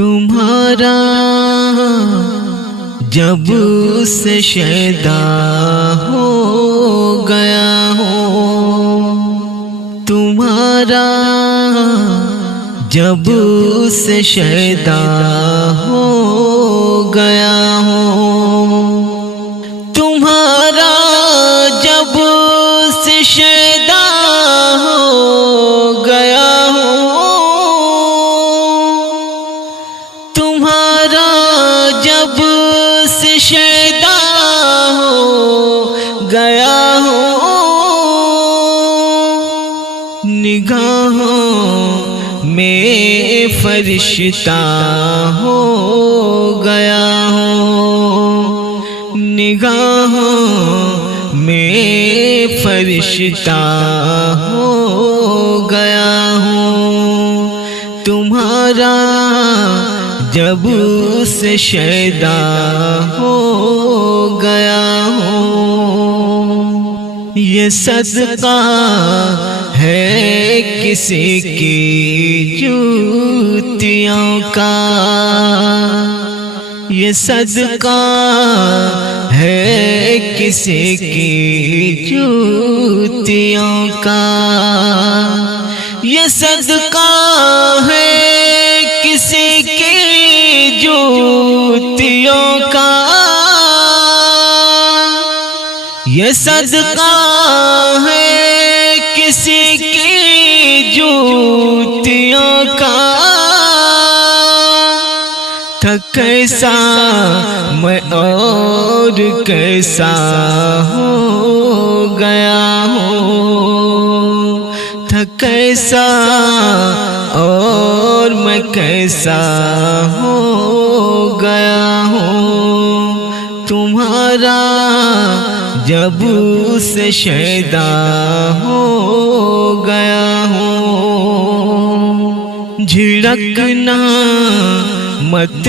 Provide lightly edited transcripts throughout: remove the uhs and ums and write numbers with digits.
تمہارا جب سے شیدا ہو گیا ہوں، تمہارا جب سے شیدا ہو گیا ہوں، تمہارا جب سے شیدا ہو گیا ہوں، تمہارا جب سے شیدا ہو گیا ہوں، نگاہوں میں فرشتہ ہو گیا ہوں، نگاہوں میں فرشتہ ہو گیا ہوں، تمہارا جب سے شیدا ہو گیا ہوں، یہ صدقہ ہے کسی کی جوتیوں کا، یہ صدقہ ہے کسی کی جوتیوں کا، یہ صدقہ ہے کسی کی جوتیوں کا، یہ صدقہ ہے کسی کی جوتیوں کا، تھا کیسا میں اور کیسا ہو گیا ہوں، تھا کیسا اور میں کیسا ہو گیا ہوں، تمہارا جب سے شیدا ہو گیا ہوں، جھڑکنا مت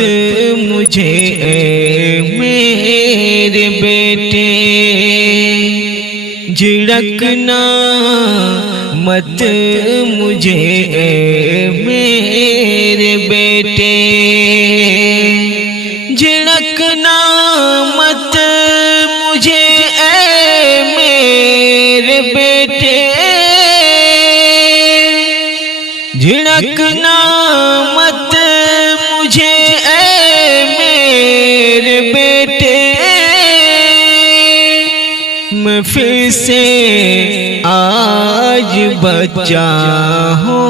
مجھے اے میرے بیٹے، جھڑکنا مت مجھے اے میرے بیٹے، جھڑکنا مت مجھے اے میرے بیٹے، جھڑکنا مت مجھے اے میرے بیٹے، میں پھر سے آج بچہ ہو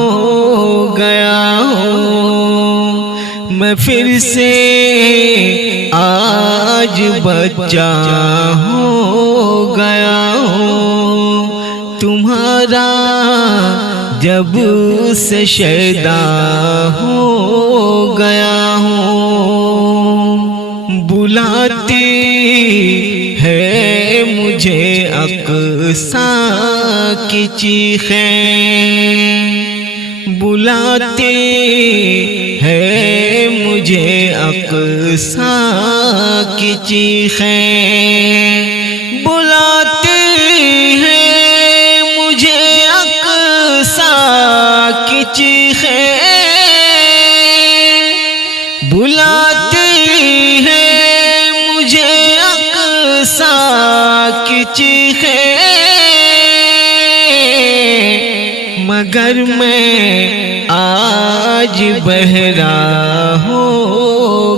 گیا ہوں، میں پھر سے آج بچہ ہو گیا ہوں، تمہارا جب سے شیدا ہو گیا ہوں، بلاتی ہے مجھے اقصیٰ کی چیخیں، بلاتی ہے مجھے اقصیٰ کی چیخیں، بلاتی ہے مجھے اقصیٰ کی چیخیں، بلاتی ہے مجھے اقصیٰ کی چیخیں، مگر میں آج بہرا ہو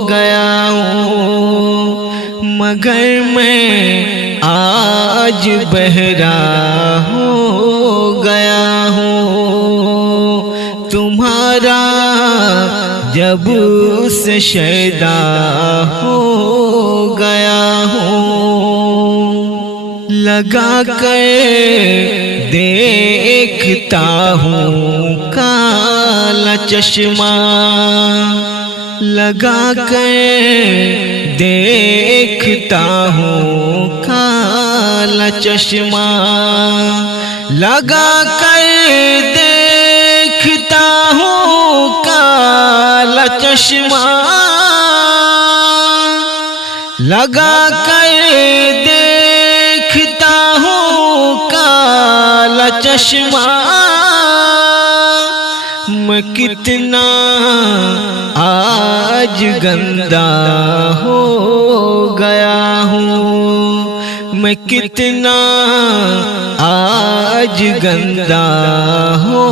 گیا ہوں، مگر میں آج بہرا ہو گیا ہوں، تمہارا جب سے شیدا ہو گیا ہوں، لگا کر دیکھتا ہوں کالا چشمہ، لگا کر دیکھتا ہوں کالا چشمہ، لگا کر دیکھتا ہوں کالا چشمہ، لگا کر دیکھتا ہوں کالا چشمہ، میں کتنا آج گندا ہو گیا ہوں، میں کتنا آج گندا ہو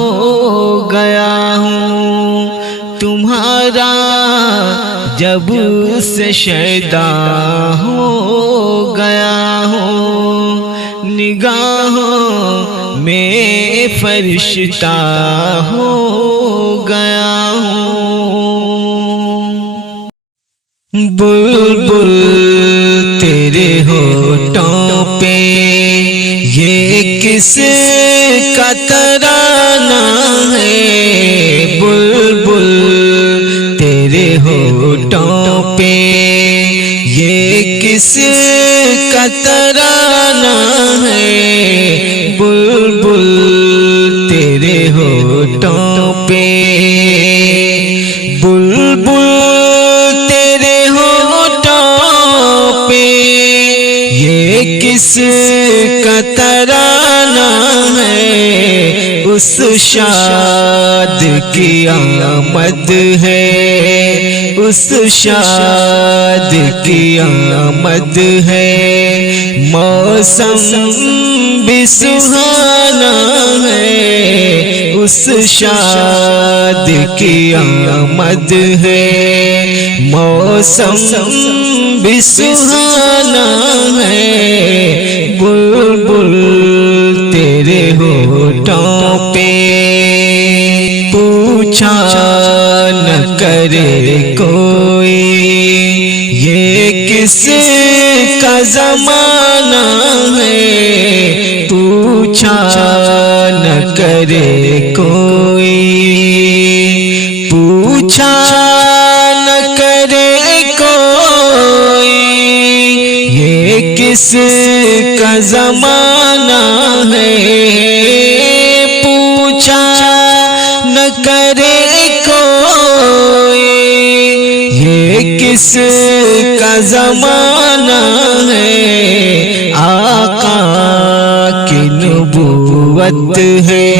گیا ہوں، تمہارا جب سے شیدا ہو گیا ہوں، نگاہوں میں فرشتہ ہو گیا ہوں۔ بلبل تیرے ہونٹوں پہ یہ کس کا ترانہ ہے، بلبل تیرے ہونٹوں پہ یہ کس کا ترانہ ہے، بلبل تیرے ہونٹوں پہ، بلبل تیرے ہونٹوں پہ یہ کس کا ترانہ ہے، اس شاد کی آمد ہے، اس شاد کی آمد ہے، موسم بھی سہانا ہے، اس شاد کی آمد ہے، موسم بھی سہانا ہے، بلبل تیرے ہونٹوں پہ، پوچھا نہ کرے کوئی یہ کس کا زمانہ ہے، پوچھا نہ کرے کوئی، پوچھا نہ کرے کوئی یہ کس کا زمانہ ہے، پوچھا نہ کرے کوئی یہ کس کا زمانہ ہے، آقا کی نبوت ہے،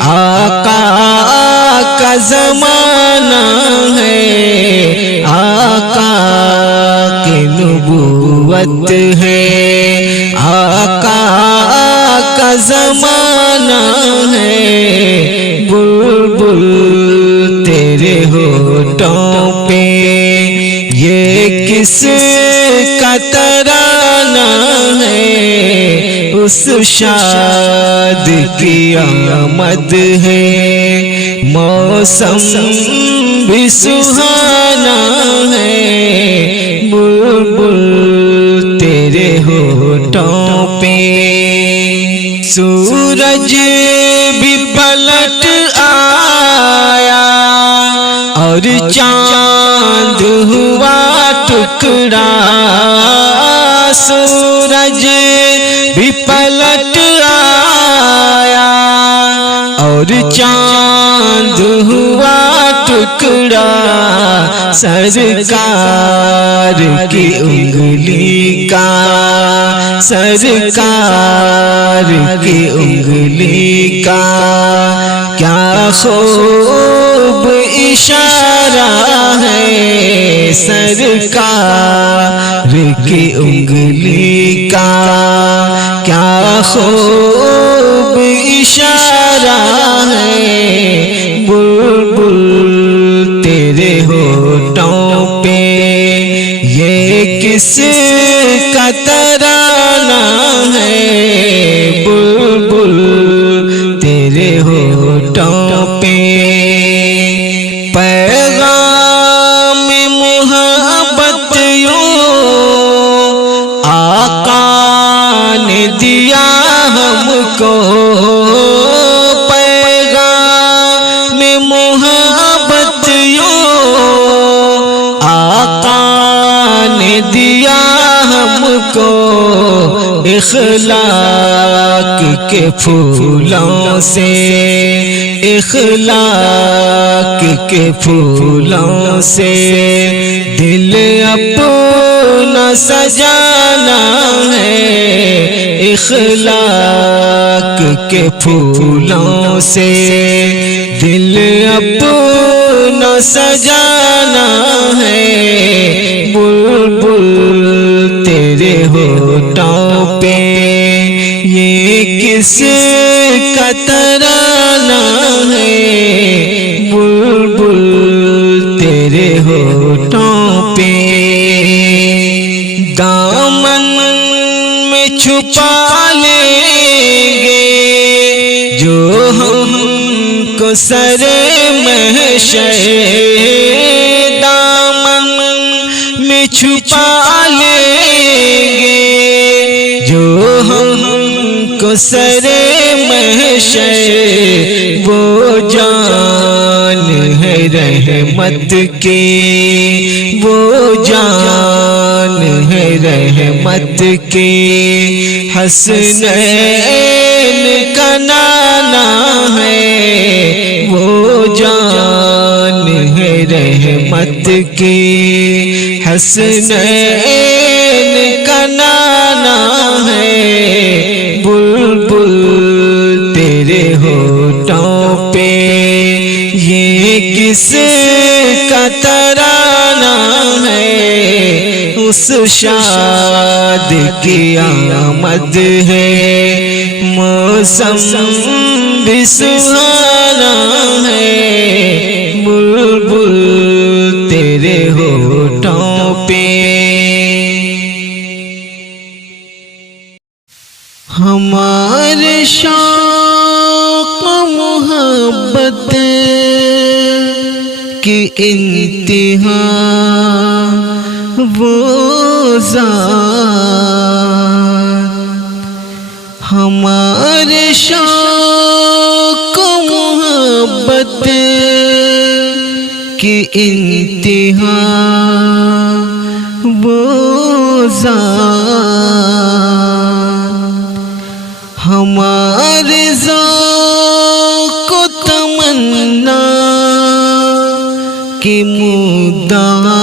آقا کا زمانہ ہے، آقا کی نبوت ہے، آقا کا زمانہ ہے، بلبل تیرے ہونٹوں پہ یہ کس کا ترانہ ہے، اس شاد کی آمد ہے، موسم بھی سہانا ہے، بلبل تیرے ہونٹوں پہ، سورج بھی پلٹ آیا اور چاند ہوا ٹکڑا، سورج بھی پلٹ آیا اور چاند ہوا ٹکڑا، سرکار کی انگلی کا، سرکار کی انگلی کا کیا خوب اشارہ ہے، سرکار کی انگلی کا کیا خوب اشارہ ہے، بلبل تیرے ہونٹوں پہ یہ کس کا ترانہ ہے، بلبل تیرے ہونٹوں پہ، پیغام محبت یوں آقا نے دیا ہم کو، پیغام محبت یوں آقا نے دیا ہم کو، اخلاق کے پھولوں سے، اخلاق کے پھولوں سے دل اپنا سجانا ہے، اخلاق کے پھولوں سے دل اپنا سجانا ہے بلبل تیرے ہونٹوں پہ یہ کس کا ترانہ ہے بلبل تیرے ہونٹوں پہ دامن میں چھپا لیں گے جو ہم کو سر محشر دامن میں چھپا لیں گے جو ہم کو سر محشر وہ جان ہے رحمت کی وہ جان ہے رحمت کی حسنین کا نانا ہے وہ جان ہے رحمت کی حسنین کا نانا ہے بلبل تیرے ہونٹوں پہ یہ کس کا ترانہ ہے اس شاد کی آمد ہے موسم بھی سہانا ہے بلبل تیرے ہونٹوں پہ ہمارے شوق محبت کی انتہا وہ ذات ہمارے شوق محبت کی انتہا وہ ذات ہمارے ذوق و تمنا کی مدعا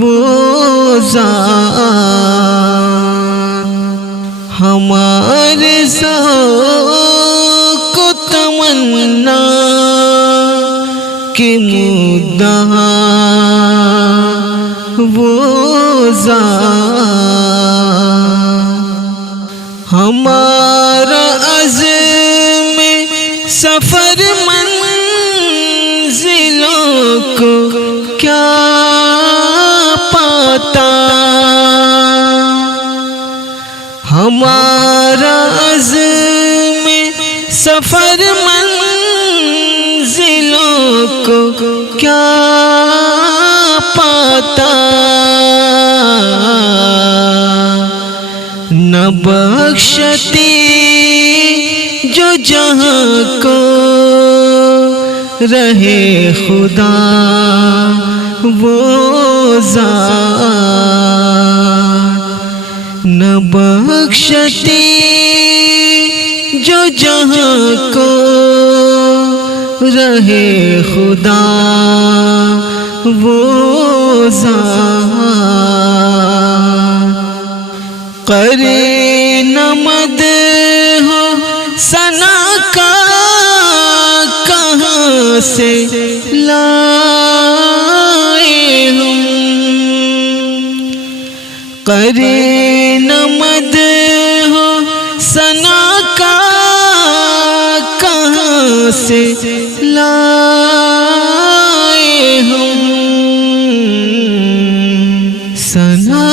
وہ ذات ہمارے ذوق و تمنا کی مدعا وہ ذات ہمارا عزم سفر منزلوں کو کیا پاتا ہمارا عزم سفر منزلوں کو کیا پاتا نہ بخشتی جو جہاں کو رہے خدا وہ ذات نہ بخشتی جو جہاں کو رہے خدا وہ ذات قرین مدح ہو ثنا کا کہاں سے لائے ہم قرین مدح ہو ثنا کا کہاں سے لائے ہم ثنا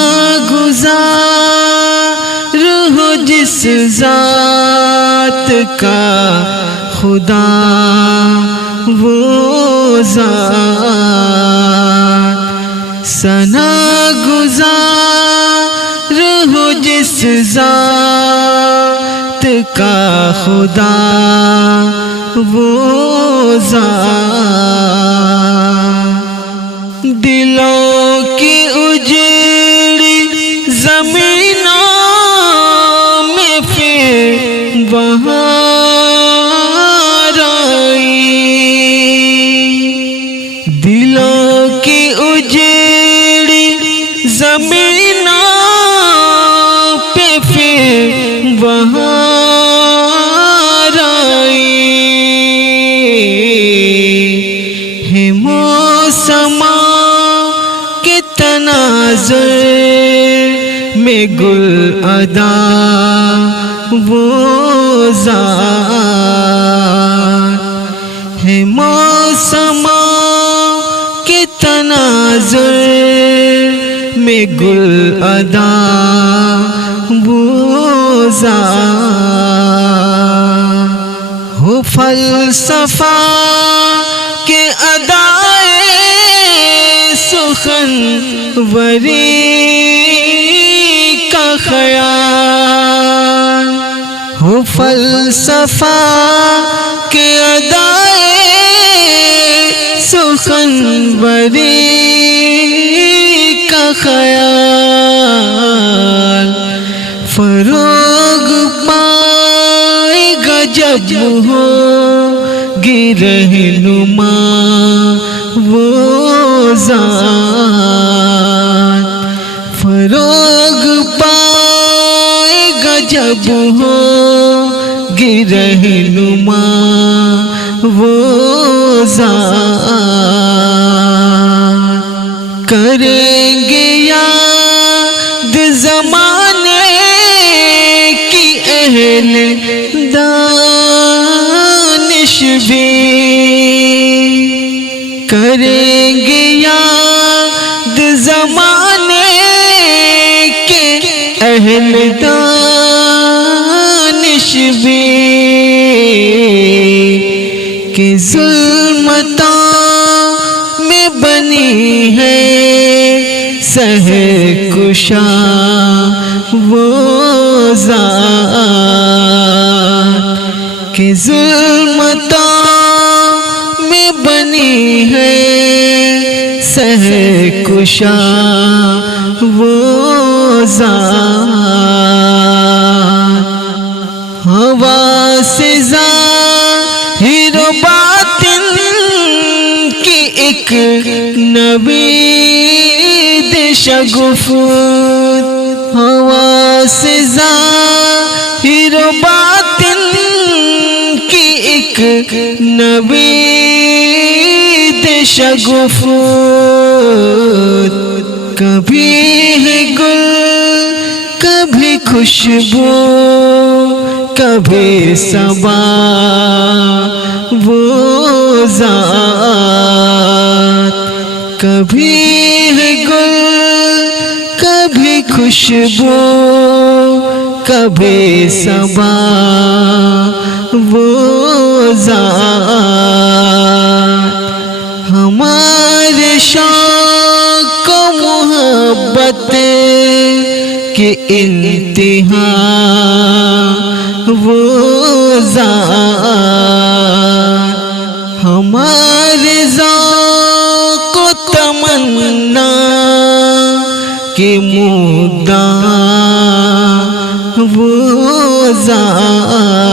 گزار ہو جس ذات کا خدا وہ ذات ثنا گزار ہو جس ذات کا خدا وہ ذات دلوں کی اجڑی زمینوں میں پھر بہار آئی دلوں کی اجڑی زمینوں پہ پھر بہار آئی ہے موسما کے تناظر میں گل ادا وہ ذات ہے، موسما کے تناظر میں گل ادا وہ ذات ہو، فلسفہ کے ادائے سخن وری کا خیال ہو، فلسفہ کے ادائے سخن وری کا خیال فروغ پائے گا جب ہو گی رہنما وہ ذات، فروغ پائے گا جب ہو گی رہنما وہ ذات، کریں گے یاد زمانے کی اہل دانش بھی، کریں گے یاد زمانے کے اہل دانش بھی، کہ ظلمتوں میں بنی ہے سحر کشا وہ ذات، کہ ظلمتوں میں بنی ہے سحر کشا وہ ذات، ہوا سے ظاہر و باطن کی ایک نوید شگفت، ہوا سے ظاہر و باطن کی ایک نوید شگفت، کبھی ہے گل کبھی خوشبو کبھی صبا وہ ذات، کبھی ہے گل کبھی خوشبو کبھی صبا وہ ذات، ہمارے شوق و محبت کی انتہا وہ ذات، ہمارے ذوق و تمنا کی مدعا وہ ذات،